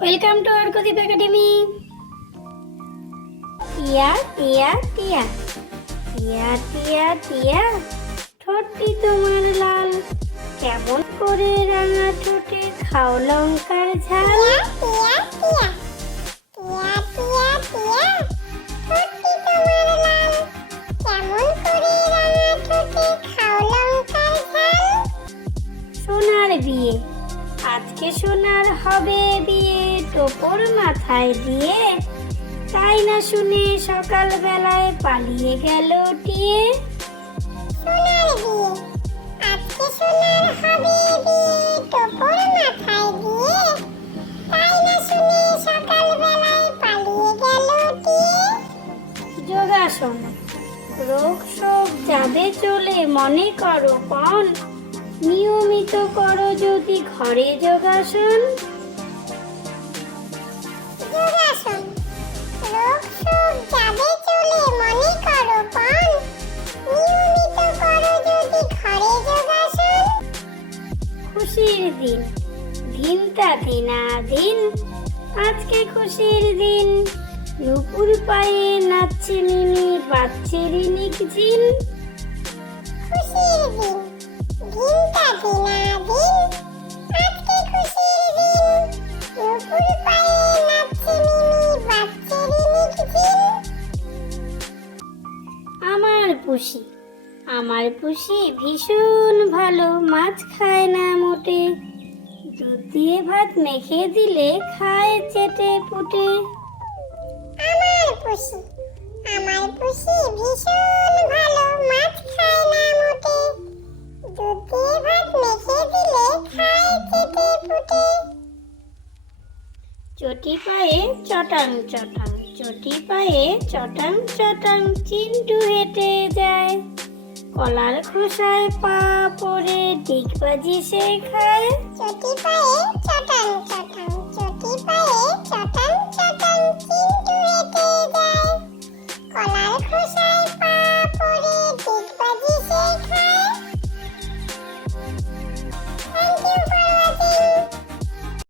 Welcome to Arkadeep academy টিয়া টিয়া টিয়া টিয়া টিয়া টিয়া ঠোঁটটি তোমার লাল। কেমন করে রাঙা ঠোঁটে খাও লঙ্কার ঝাল। টিয়া টিয়া টিয়া টিয়া টিয়া ঠোঁটটি তোমার লাল। কেমন করে রাঙা ঠোঁটে খাও লঙ্কার ঝাল। সোনার বিয়ে। আজকে সোনার হবে বিয়ে টোপর মাথায় দিয়ে। তাই না শুনে সকাল বেলায় পালিয়ে গেল টিয়ে? সোনার বিয়ে আজকে সোনার হবে বিয়ে টোপর মাথায় দিয়ে। তাই না শুনে সকাল বেলায় পালিয়ে গেল টিয়ে? যোগাসন রোগ শোক যাবে চলে মনে করো পণ নিয়মিত করো যদি ঘরে যোগাসন। যোগাসন। রোগ শোক যাবে চলে মনে করো পান। নিয়মিত করো যদি ঘরে যোগাসন। খুশির দিন। দিনটা দিনা দিন। আজকে খুশির দিন। নুপুর পায়ে নাচছে মিনি বাচ্চে রিনিক পুষি। আমার পুষি ভীষণ ভালো মাছ খায় না মোটে। দুধ দিয়ে ভাত মেখে দিলে খায় চেটে পুটে। আমার পুষি আমার পুষি ভীষণ ভালো মাছ খায় না মোটে। দুধ দিয়ে ভাত মেখে দিলে খায় চেটে পুটে। চটি পায়ে চটাং চটাং চটি পায়ে চটাং চটাং চিন্টু হেঁটে যায়। কলার খোসায় পা পড়ে ডিগবাজি সে খায়। চটি পায়ে চটাং চটাং, চটি পায়ে চটাং চটাং চিন্টু হেঁটে যায়। কলার খোসায়